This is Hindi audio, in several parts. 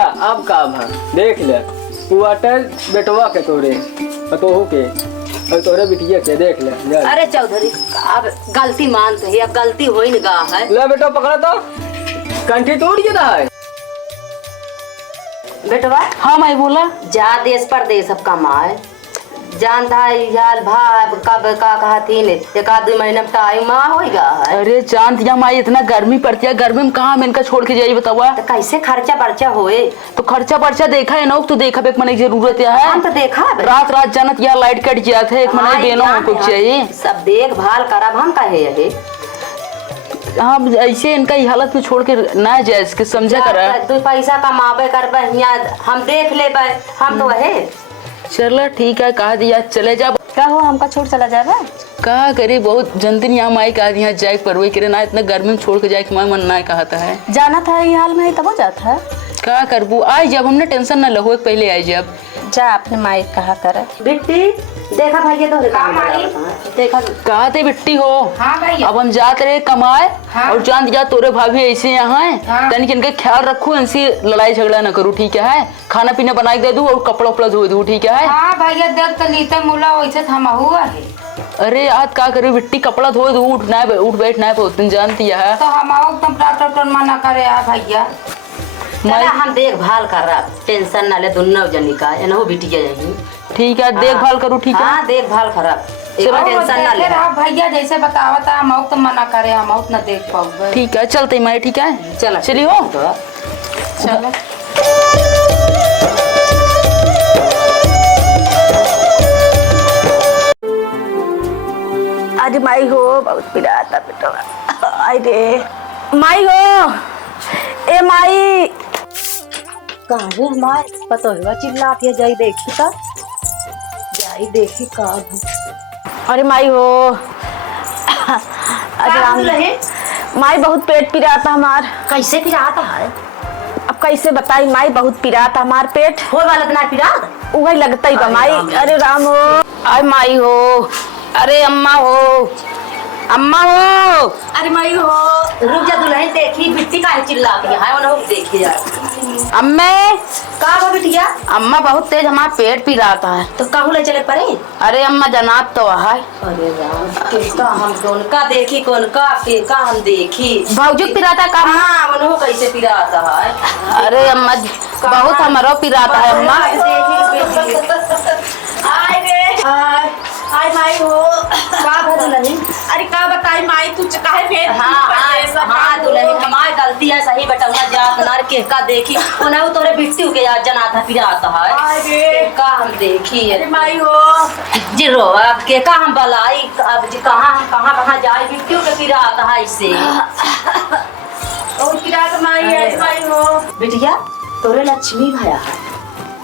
जा अब का भा देख ले क्वार्टर बेटवा के तोरे पतोहू के और तोरे बिटिया के देख ले जा। अरे चौधरी अब गलती मानते है, अब गलती हो ही गा है। ले बेटा पकड़ा तो कंठी टूट गया है बेटवा। हाँ माई बोला। जा देश परदेश अब कमाए जानता है यार भाई कब का कहा थी एक आध महीना में टाइम माँ होगा है। अरे चांद या माई इतना गर्मी पड़ती है, गर्मी में कहाँ मैं इनका छोड़ के जाइए बतावा। तो कैसे खर्चा बर्चा होए? तो खर्चा पर्चा देखा है ना, तो देखा एक मने जरूरत है। हम तो देखा रात रात जानत या लाइट कट जाते है, एक मने बेनो कुछ चाहिए। सब देखभाल करब हम कहे है। हम ऐसे इनका ये हालत में छोड़ के ना जाए, इसके समझा करा। तू पैसा कमाबे कर हम देख ले हम तो है। चलो ठीक है, कहा दिया चले जा। क्या हो हमका छोड़ चला जाएगा? कहा करे बहुत जनतिन यहाँ माई कहा दिया जाए परवे करे ना, इतना गर्मी में छोड़ के जाए कि मन ना कहता है। जाना था ये हाल में तब हो जाता है। क्या करबू आई जब हमने टेंशन ना लो पहले आई जब जा अपने माई कहा कर। बिट्टी देखा भाई तो देखा कहा थे बिट्टी हो। हाँ भाई अब हम जाते रहे कमाए। हाँ। और जान जा तोरे भाभी ऐसे यहाँ है। हाँ। तनिक इनका ख्याल रखो, इनसे लड़ाई झगड़ा ना करूँ ठीक है। खाना पीना बना के दे दूँ और कपड़ा उपड़ा धो दूँ ठीक है। हाँ भैया देख तो नीता मुला वैसे थमा हुआ है। अरे आज क्या करूँ बिट्टी, कपड़ा धो दूँ उठ बैठ ना बहुत जानती है। तो हम डॉक्टर मना करे भैया। हम देखभाल कर रहा टेंशन ना ले दोनों जनी का एनहो बिटिया यही ठीक है। देखभाल करूँ ठीक है। हाँ देखभाल कर टेंशन ना ले भैया जैसे बतावता हम तो मना करे हम ना देख पाऊंगे। ठीक है चलते मैं ठीक है। चला चलिए हो चलो। आज माई हो बहुत पिराता बेटा। आई रे माई हो ए माई कहाँ है हमारे पता हुआ चिल्ला के जाई देखी का जाई देखी का। अरे माई हो अरे माई बहुत पेट पिराता हमार। कैसे पिराता है? अब कैसे बताई माई बहुत पिराता हमार पेट। हो वाला इतना पिरा वही लगता ही बा माई। अरे राम हो आई माई हो। अरे अम्मा हो अम्मा हो। अरे माई हो रुक जा दुल्हन देखी बिट्टी का चिल्ला के है उन्हों देखी जा। अम्मे का बिटिया? अम्मा बहुत तेज हमारा पेट पी रहा था। तो कहूँ ले चले परे? अरे अम्मा जनाब तो है। अरे राम किसका हम कौन का देखी कौन का हम देखी भाऊजी पिराता का। हाँ उन्हों कैसे पिराता है? अरे अम्मा बहुत हमारा पिराता है अम्मा। आई माई हो का दुल्हन? अरे का बताई माई तू काहे पेट हाँ दुल्हन हमारी गलती है सही बटवा जात नार के का देखी उन्हें तोरे बिट्टी के याद जना था पिराता है का हम देखी। अरे माई हो जी रो अब के का हम बलाई अब जी कहाँ जाए बिट्टी के पिराता है इससे और पिराता माई हो। बिटिया तोरे लक्ष्मी भया है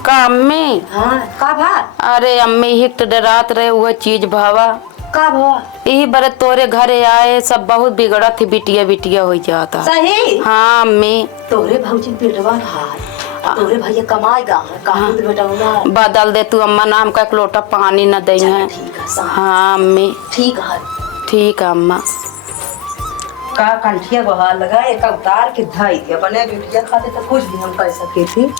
का अम्मी? हाँ का भा? अरे अम्मी ही तो डरात रहे हुआ चीज भावा का भा? यही बार तोरे घरे आए सब बहुत बिगड़ा थी बिटिया बिटिया हो जाता। सही हाँ अम्मी तोरे भौजी बेटवा भाई तोरे भैया कमाएगा कहाँ बेटा बदल दे तू अम्मा नाम का एक लोटा पानी न दे है। हाँ अम्मी ठीक है ठीक है अम्मा। का कंठिया बहा लगा एक उतार के धाई के बने बिटिया खाते तो कुछ भी हम कर सके थी।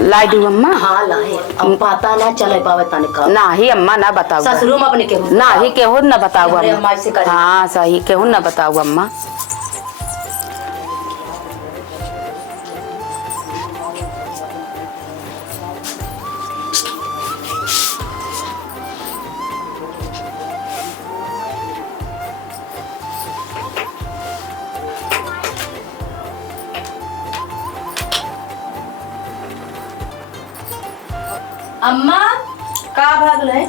लाई दू अम्मा? हाँ लाए अब पता ना चले पावे तने का ना ही अम्मा ना बताओ ससुर में अपने के ना ही केहू न बताओ अरे अम्मा। अम्मा से करी। हाँ सही केहू न बताओ अम्मा। अम्मा का भागल है?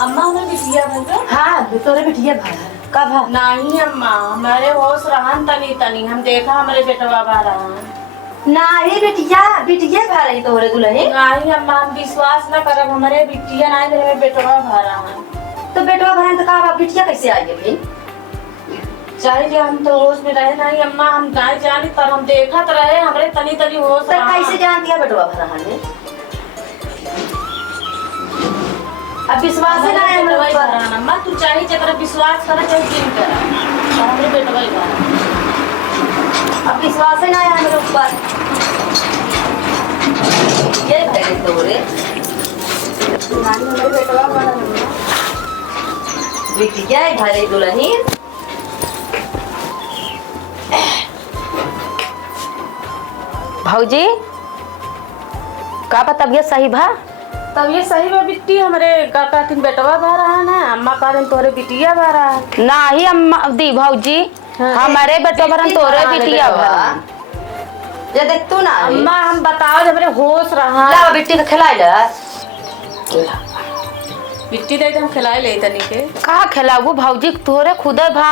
अम्मा हमें बिटिया भर हाँ तोरे बिटिया भाई का भा? नहीं अम्मा हमारे होश रहन तनी तनी हम देखा हमारे बेटवा भा रहा नहीं बिटिया भा रही तोरे दुल्हन। नहीं अम्मा हम विश्वास न करब हमारे बिटिया नहीं मेरे बेटवा भा रहा तो बेटवा भरा तो का बिटिया कैसे आई है फिर? चाहिए हम तो होश में रहे नहीं अम्मा, हम नहीं जानी पर हम देखत रहे हमरे तनी तनी होश तो कैसे जान दिया बेटवा भरा ने? अब विश्वास ही ना है हमरे ऊपर। अम्मा तू चाहिए जरा विश्वास करे चाहे जिन करे हमरे बेटवा ही बा। अब विश्वास ही ना है हमरे ऊपर। ये करे तोरे नानी हमरे बेटवा बड़ा बिटिया है घरे दुल्हन। भौजी का बा तबियत सही भा? तब ये सही बा बिट्टी हमरे काका तीन बेटवा भा रहा ना, अम्मा कह रहे तोरे बिटिया भा रहा। नाही अम्मा दी भौजी हमारे बेटवा भरन तोरे बिटिया भरन। ये देख तू ना अम्मा हम बताओ जब मेरे होश रहा ला बिट्टी का खिलाई ला। बिट्टी दे हम खिलाए ले तनी के का खिलाऊ भौजी तोरे खुदे भा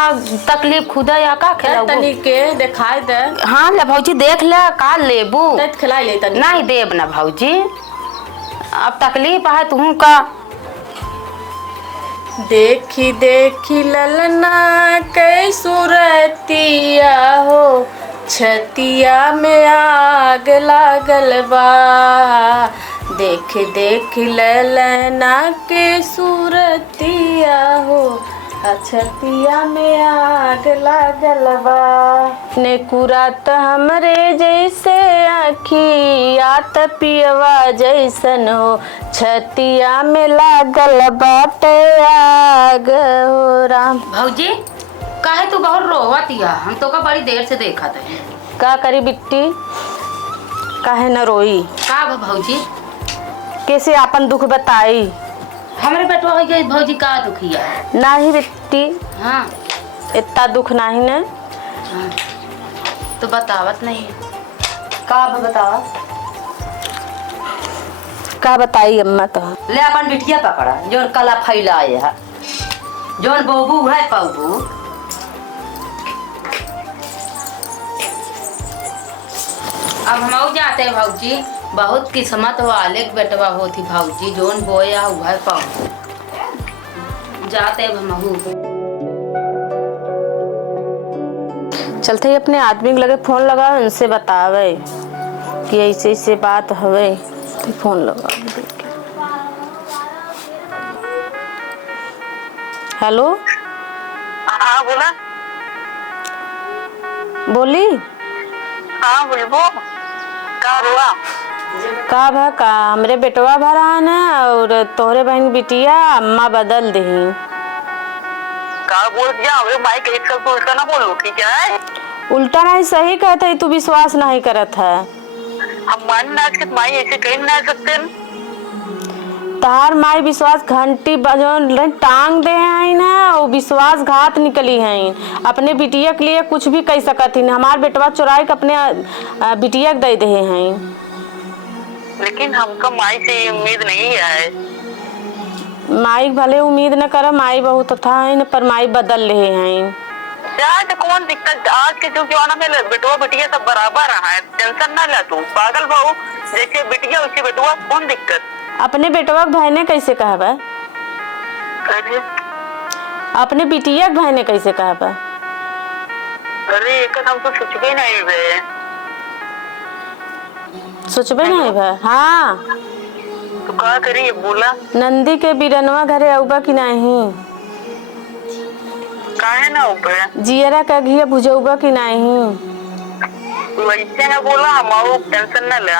तकलीफ खुदे या का खिलाऊ? तनी के दिखाई दे। हाँ ले भौजी देख ले का लेबू? तत खिलाई ले तनी। नहीं देब ना भौजी, अब तकलीफ है तू का। देखी देखी ललना के सूरतिया हो, छतिया में आग लागल बा। देख देख ललना के सूरतिया हो, छतिया में आग लागल बा। ने कुरात हमरे जैसे आखिया पियवा जैसन हो, छतिया में लागल बाटे आग हो राम। भौजी काहे तू बहुत रोवतिया? हम तो का बड़ी देर से देखा थे। का करी बिट्टी, काहे न रोई? का बा भौजी? कैसे अपन दुख बताई? हमारे बेटवा हो गई भौजी का दुखिया? नहीं बिट्टी हाँ इतना दुख नहीं ने। हाँ तो बतावत नहीं का बतावा? का बताई अम्मा तो? ले अपन बिटिया पकड़ा जोन कला फैलाए है, जोन बहू है पबू। अब हम जाते हैं भौजी, बहुत किस्मत वाले बेटवा होती भौजी, जोन बोया हुआ पाऊ जाते हमहू। चलते ही अपने आदमी के लगे फोन लगा, उनसे बतावे कि ऐसे ऐसे बात हवे, तो फोन लगा। हेलो हाँ बोला। बोली हाँ बोलबो का हुआ? का भा का हमरे बेटवा भरा ना और तोहरे बहन की बिटिया अम्मा बदल दही। का बोल दिया हमें माइक एक सब तो उसका ना बोलो ठीक है? उल्टा नहीं सही कहते, तू विश्वास नहीं करत है। हम मान ना के माई ऐसे कह नहीं सकते। तार माई विश्वास घंटी बजन टांग दे हैं ना, वो विश्वास घात निकली हैं। अपने बिटिया के लिए कुछ भी कह सकत ही। हमार बेटवा चुराई के अपने बिटिया के दे दे हैं। लेकिन हमको माई से उम्मीद नहीं है। माई भले उम्मीद न कर, माई बहुत था है पर माई बदल रहे हैं। यार तो कौन दिक्कत, आज के जो जमाना में बेटवा बिटिया सब बराबर है, टेंशन ना ले तू। पागल भाऊ जैसे बिटिया वैसे बेटवा, कौन दिक्कत? अपने बेटवा के भाई ने कैसे कहबा? अपने बिटिया के भाई ने कैसे कहबा? अरे एक हम तो सोचबे नहीं बे। सोचबे नहीं भा? हाँ तो का करी बोला? नंदी के बिरनवा घरे आऊबा कि नहीं? काहे ना ऊपर जियरा का घिया भुजौबा कि नहीं? वैसे ना बोला, हमारो टेंशन ना ले।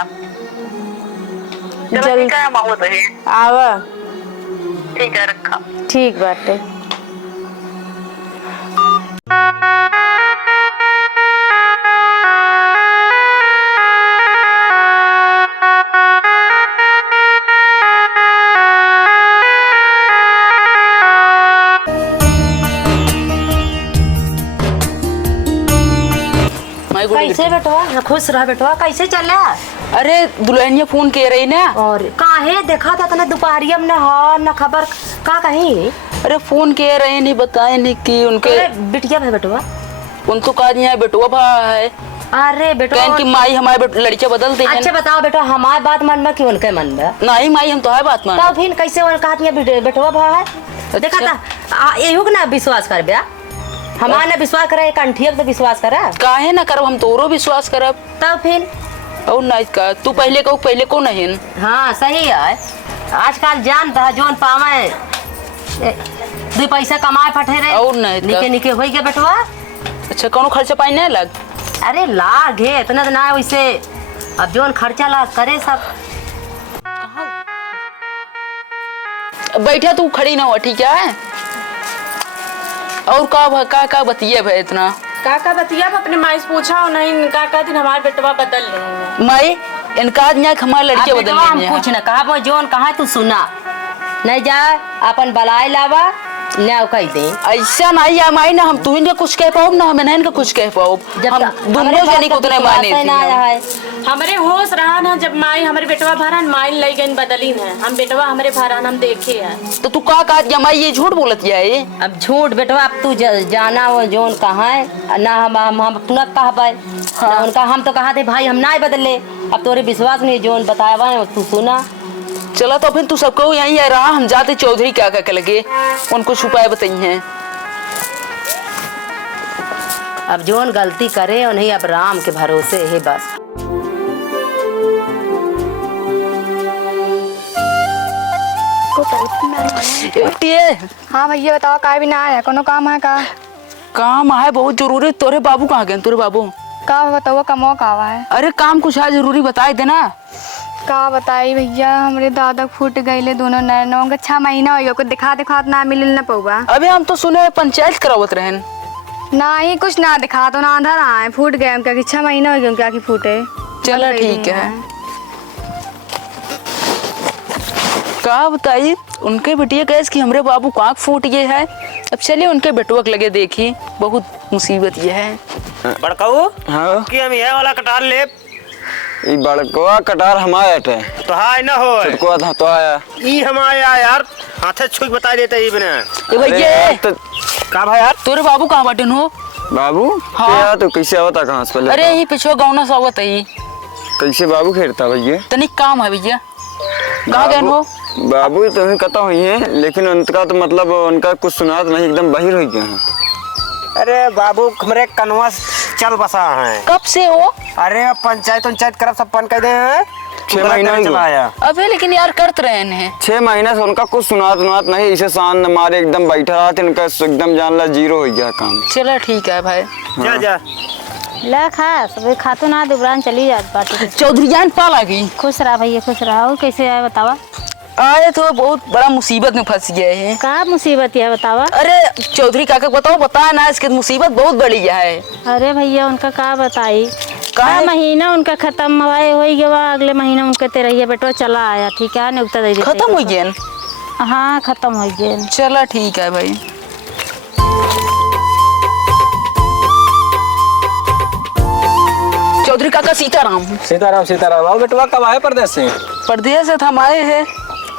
चलो जल्दी ठीक है, हम आवत है। आवा। ठीक है रखा। ठीक बाटे। कैसे बेटवा? खुश रहा बेटवा, कैसे चला? अरे दुल्हनिया फोन कह रही ना। और काहे देखा था तने दोपहरिया में न खबर का कहीं? अरे फोन कह रहे नहीं, बताए नहीं कि उनके बिटिया भाई बेटवा उन तो कहा दिया बेटवा भा है। अरे बेटवा कहन की माई हमारे लड़का बदल दे। अच्छा बताओ बेटा, हमारी बात मन में कि उनके मन में? नहीं माई हम तो है बात मान। तब फिर कैसे उन कहा बेटवा भा है? देखा था यही ना विश्वास कर ब्या। हमारा ना विश्वास करे, कंठिया तो विश्वास करा। काहे ना करब, हम तोरो विश्वास करब। तब फिर और नहीं का तू पहले कहू, पहले को नहीं। हाँ सही है। आजकल जानता है जोन पावे 2 पैसा कमाए पठे रहे और नहीं निके निके होई के बेटवा। अच्छा कोनो खर्चा पानी नहीं लग? अरे लाग है इतना तो ना वैसे, अब जोन खर्चा ला करे सब। बैठा तू खड़ी ना हो, ठीक है। और का बतिया भाई इतना का बतिया अपने माई से पूछा नहीं का दिन हमारे बेटवा बदल रहे हैं। माई इनका हमारे लड़के बदल हम रही कुछ ना कहा जोन कहा तू सुना नहीं जा अपन बलाई लावा न्याव कह दे। ऐसा नहीं है माई ना, हम तू इनका कुछ कह पाओ ना हम इनका कुछ कह पाओ। हम दोनों जने को उतने माने थी। हमारे होश रहा ना जब माई हमारे बेटवा भरान माई लई गई बदली है, हम बेटवा हमारे भरान हम देखे हैं। तो तू का दिया माई, ये झूठ बोलत है। अब झूठ बेटवा अब तू जाना वो जोन कहा है ना, हम तू ना कह पाए। हाँ। उनका हम तो कहा थे भाई हम ना बदले, अब तोरे विश्वास नहीं जोन बताया है तू सुना। चला तो फिर तू सबको यहीं है रहा, हम जाते चौधरी क्या के लगे उनको छुपाए बताई हैं। अब जोन गलती करे उन्हें अब राम के भरोसे है बस। हाँ भैया बताओ, का भी ना आया कोनो काम है का? काम है बहुत जरूरी। तोरे बाबू कहाँ गए? तोरे बाबू का बताओ कमो का है? अरे काम कुछ है जरूरी, बताए देना। का बताई भैया, हमरे दादा फूट गईले दोनों नैनों का 6 महीना हो गया, कुछ दिखात ना मिलल ना पौवा। अभी हम तो सुने पंचायत करावत रहन। ना ही कुछ ना दिखा तो ना अंधा रहा है, फूट गए हम क्या कि 6 महीना हो गया क्या कि फूटे। चलो ठीक है। का बताई उनके बेटिया कैस कि हमरे बाबू को आँख फूट गए है। अब चलिए उनके बेटुआ के लगे देखी, बहुत मुसीबत ये है। बड़काऊ हाँ कि हम ये वाला कटार ले ई बड़कवा कटार हमारे हटे तो हाय ना हो छोटको था तो आया ई हमारे यार हाथे छुई बता देते ई बने। ए भैया तो का भाई यार तोरे बाबू कहाँ बाटन हो? बाबू हाँ। क्या तो कैसे आवता कहाँ से पहले? अरे यही पिछवा गाँव से आवत है। कैसे बाबू खेलता भैया? तनिक काम है भैया। कहाँ गए हो? बाबू तुम्हें कता हुई है, लेकिन उनका तो मतलब उनका कुछ सुना नहीं, एकदम बहिर हो गए हैं। अरे बाबू हमरे कनवा चल बसा है। कब से हो? अरे पंचायत करब सब पन कह दे 6 महीना ही हुआ। अबे लेकिन यार करते रहे हैं 6 महीने से उनका कुछ सुनात नहीं, इसे शान हमारे एकदम बैठा रहा था, उनका एकदम जान ला जीरो हो गया काम। चलो ठीक है भाई। जा जा ला खा सब खातो ना दुबरान चली जात बाटी। चौधरी जान पा लगी। खुश रहा भैया खुश रहा। और कैसे आए बतावा? आए तो बहुत बड़ा मुसीबत में फंस गए हैं। का मुसीबत है बतावा? अरे चौधरी काका बताओ, बता ना, इसकी मुसीबत बहुत बड़ी है। अरे भैया उनका का बताई, का महीना उनका खत्म हो गया, अगले महीना उनके तेरहिया बेटवा चला आया। ठीक है ना, उतना दे देते। खत्म हो गया? हाँ खत्म हो गया। चलो ठीक है भाई। चौधरी काका सीताराम। सीताराम सीताराम। और बेटवा कब आए परदेश से? परदेश से हम आए हैं।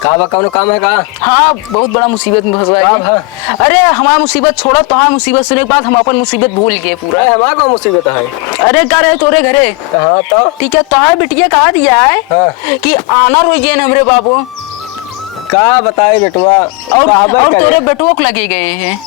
का कौन काम है का? हाँ बहुत बड़ा मुसीबत में फंस गए। अरे हमारा मुसीबत छोड़ा, तो मुसीबत सुनने के बाद हम अपन मुसीबत भूल गए पूरा। हमारा कौन मुसीबत है? अरे क्या रहे तोरे घरे? हाँ तो ठीक है, तो बिटिया कहा दिया है हाँ। कि आना रोई गए हमरे बाबू। का बताए बेटवा? और तोरे बेटुआ को लगे गए हैं।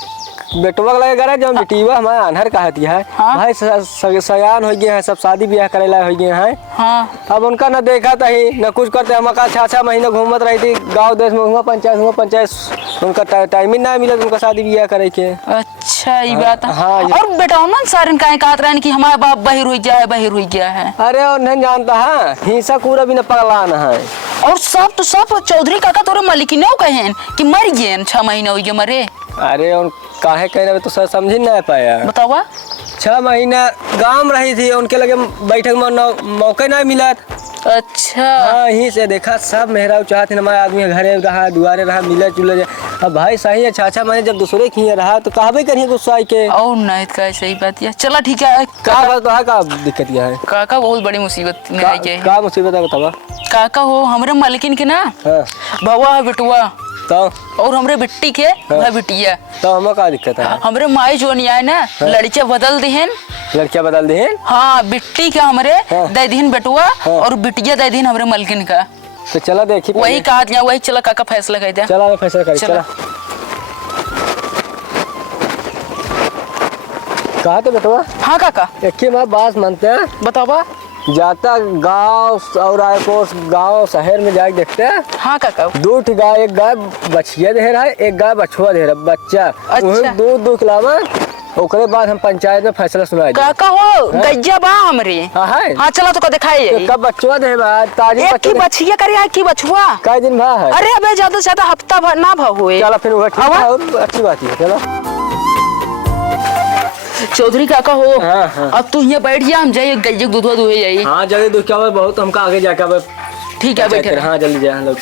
बेटवा लगे करे जो बेटीवा हमारे अनहर कहती है। हाँ? भाई सयान हो गए हैं, सब शादी ब्याह करे ला हो गए हैं। हाँ। अब उनका न देखा तही न कुछ करते, हम 6 महीने घूमत रही थी गांव देश में, हुआ पंचायत उनका टाइम ही ना मिला उनका शादी ब्याह करे के। अच्छा ये बात है। हाँ, और बेटा ना सारे का कहते रहे कि हमारा बाप बहिर हो गया है, बहिर हो गया है। अरे और नहीं जानता है, हिंसा पूरा भी न पगलाना है। और सब चौधरी काका तोरे मालिकी ने कहे कि मर गए 6 महीने हो गए मरे। अरे उन काहे कह रहे तो सर समझ ही नहीं पाया। बतावा 6 महीना गाँव में रही थी, उनके लगे बैठक में मौका नहीं मिला। अच्छा हाँ, यहीं से देखा सब मेहरा चाहते हमारे आदमी घरे रहा, दुआरे रहा, मिले जुले। अब भाई सही है 6 महीने जब दूसरे की रहा तो कहबे करिए गुस्सा के। और नहीं का सही बात है। चला ठीक है। का बात तो है, का दिक्कत यह है? काका बहुत बड़ी मुसीबत में आ गए। का मुसीबत है बतावा? काका हो हमरे मालिकिन के ना हाँ। बउआ है बेटुआ तो और हमरे बिट्टी के वह बिटिया। तो हमें का दिक्कत है? हमरे माई जो नहीं आए ना लड़कियां बदल दिहन। लड़कियां बदल दी? हाँ बिट्टी का हमरे दे दिहन बेटुआ और बिटिया दे दिहन हमरे मालिकिन का। तो चला देखी वही कहा दिया, वही चला काका फैसला कर दिया। चला फैसला कर। चला कहा तो बेटवा हाँ काका एक ही माँ बात मानते हैं बतावा। जाता गांव और आए को गांव शहर में जाके देखते हैं हाँ काका 2 गाय, एक गाय बछिया दे रहा है, एक गाय बछुआ दे रहा है बच्चा। अच्छा। दूध खिलावा ओकरे बाद हम पंचायत में फैसला सुनाए काका हो गैया बा हमरे। हाँ है हाँ चला तो का दिखाई तो कब बच्चुआ दे बा ताजी एक की बछिया करे है की बछुआ कई दिन भा है। अरे अबे ज्यादा से ज्यादा हफ्ता भर ना भा हुए। चला फिर वो ठीक है और अच्छी बात है। चलो चौधरी काका हो हाँ, हाँ। अब तू यहाँ बैठ जा हम जाइए गैया दूधवा दुहे जाइए। हाँ जल्दी दुख क्या बहुत हमका आगे जाकर ठीक है बैठे हाँ जल्दी जा लोग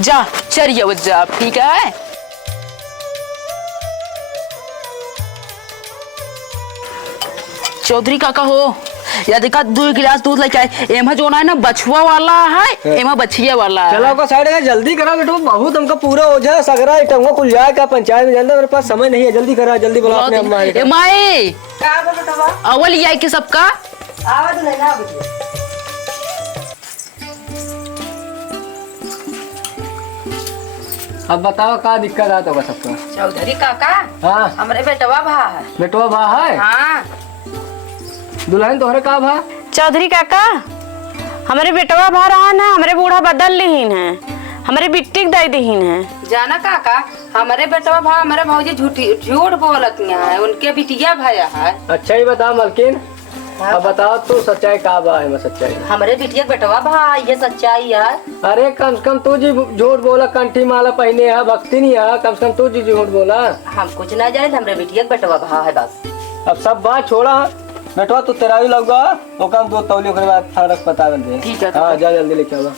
जा चलिए जा ठीक है। चौधरी काका हो या देखा 2 गिलास दूध लेके आए। एमा जो है ना बछुआ वाला है एमा बछिया वाला है। चलो का साइड है जल्दी करा बेटो बहुत हमका पूरा ओझा सगरा इटंगा कुल जाए का पंचायत में जाना मेरे पास समय नहीं है जल्दी करा जल्दी बुला अपने अम्मा ए माई का बेटवा अवल ये के सबका आवा तो लेना बेटिया। अब बताओ क्या दिक्कत आता होगा सबका। चौधरी काका हाँ हमारे बेटवा भा है। बेटवा भा है हाँ दुल्हन तोहरे का भा चौधरी काका हमारे बेटवा भा रहा ना हमारे बूढ़ा बदल लिहीन है हमारे बिट्टी दे दीन है। जाना काका हमारे बेटवा भा हमारे भौजी झूठ बोलत है उनके बिटिया भया है। अच्छा ही बता मलकिन अब बताओ तू सच्चाई का बा है सच्चाई। हमारे बिटिया बेटवा भा ये सच्चाई है। अरे कम से कम तू जी झूठ बोला कंठी माला पहने है भक्ति नहीं है कम से कम तू जी झूठ बोला। हम कुछ ना जाने हमारे बिटिया बेटवा भा है बस। अब सब बात छोड़ा बेटवा तू तेरा ही लगा ओकरा दो तौलियों के बाद फर्क बता दे। ठीक है हाँ जा जल्दी लेके आओ।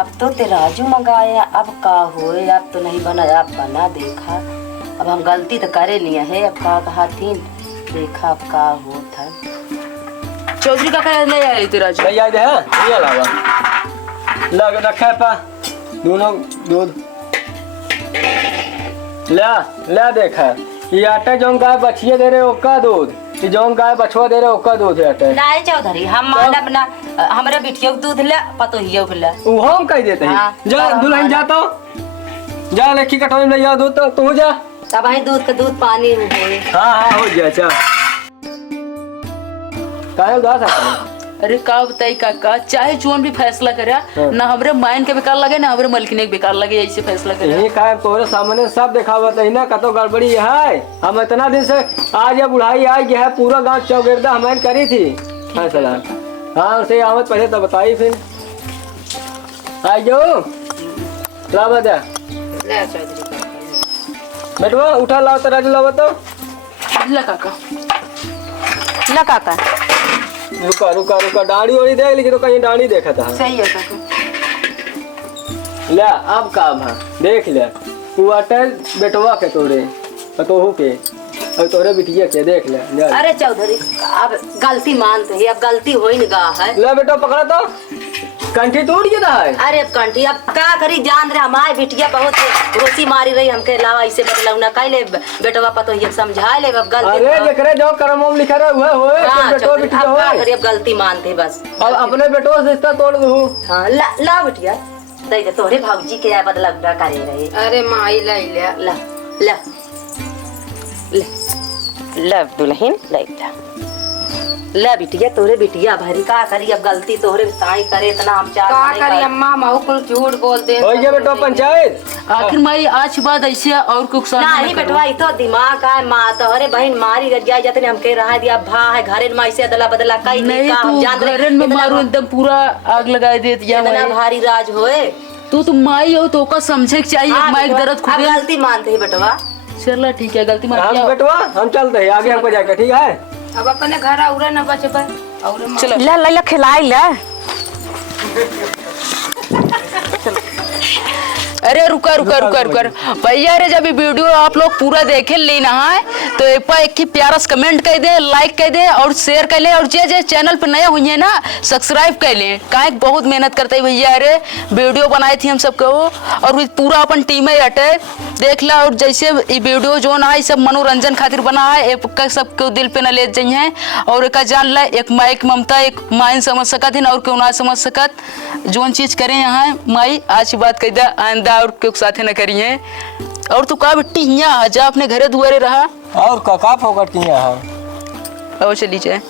अब तो तेराजू मंगाया अब का होए अब तो नहीं बना अब बना देखा अब हम गलती तो करे लिए है अब का कहा थी देखा अब का हो था। चौधरी काका ले आए तेरा जो नहीं आए दे ये अलावा लग रखा पा दोनों दूध ले देखा ये आटा जो गाय बछिया दे रहे ओका दूध ये जो गाय बछुआ दे रहे ओका दूध है आटा। नहीं चौधरी हम मानब ना हमारे बिटिया के दूध ले पतोहिया के ले वो हम कह देते हैं हाँ, जा दुल्हन जाता जा लेखी कटोरी में ले जा दूध तो तू जा तब वही दूध का दूध पानी होए। हाँ हाँ हो गया अच्छा काहे उदास आता अरे का बताई काका चाहे जोन भी फैसला करे ना हमरे मायन के बेकार लगे ना हमरे मलकिन के बेकार लगे ऐसे फैसला करे। यही काहे तोरे सामने सब दिखावत है ना कतो गड़बड़ी है। हम इतना दिन से आज ये बुढ़ाई आई गया है पूरा गांव चौगिरदा हमें करी थी फैसला। हाँ उसे आवत पहले तो बताई फिर आई जो ला बजा ले चौधरी बेटवा उठा लाओ तेरा जो लाओ तो ला काका ला काका रुका रुका रुका डाढ़ी वाली देख ली तो कहीं डाढ़ी देखा था। सही है काका ले अब का भा देख ले तू अटल बेटवा के तोरे पतोहू के और तोरे बिटिया के देख ले अरे चौधरी अब गलती मानते है अब गलती हो ही गा है। ले बेटा पकड़ा तो कंठी टूट गया है। अरे अब कंठी अब का करी जान रहे हमारी बिटिया बहुत रोसी मारी रही हमके अलावा इसे बदलाव ना कह ले बेटवा पतो ये समझा ले अब गलती। अरे देख रहे जो कर्मों में लिखा रहे हुए होए हाँ, बेटो चौधरी, बिटिया अब का होए करी अब गलती मानते बस। अब अपने बेटो से रिश्ता तोड़ दूं। हाँ ला बिटिया दे दे तोरे भाऊजी के बदलाव ना करे रहे। अरे माई लाई ले ला ला ले ला दुल्हन ले ला ले बिटिया तोरे बिटिया भरी का करी अब गलती तोरे ताई करे इतना हम चार का माने करी का। अम्मा महू कुल झूठ बोल दे। हो गया बेटो पंचायत आखिर माई आज बात ऐसे और कुछ नहीं बेटवा इतो दिमाग है माँ तोहरे बहन मारी गया जाते हमके रहा दिया भा है घरे में ऐसे अदला बदला कई नहीं तू घरन में मारू एकदम पूरा आग लगा दे दिया इतना भारी राज होए। तू माई हो तो का समझे के चाहिए हाँ, माई दर्द अब खुद गलती मानते है बेटवा। चलो ठीक है गलती मान हम लिया बेटवा हम चलते हैं आगे हमको जाकर ठीक है। अब अपने घर औरे न बचे पर और चलो ला ला ला खिलाई ला अरे रुका रुका रुका रुका भैया अरे जब ये वीडियो आप लोग पूरा देखे लेना है तो एक ही प्यारा सा कमेंट कर दे लाइक कर दे और शेयर कर ले और जे चैनल पर नया हुई है ना सब्सक्राइब कर ले काहे बहुत मेहनत करते है भैया अरे वीडियो बनाई थी हम सबको और पूरा अपन टीम है अटे देख ला और जैसे ये वीडियो जो ना है सब मनोरंजन खातिर बना है एक सबको दिल पे न ले जाइए और एक जान ला एक माई की ममता एक माइन समझ सकत है और क्यों ना समझ सकत जोन चीज करें यहाँ माई आज बात कह दे आइंदा और क्यों साथे न करिए। और तू का बिट्टी हिया जा अपने घरे दुआरे रहा और का फोकट किया है और चली जाए।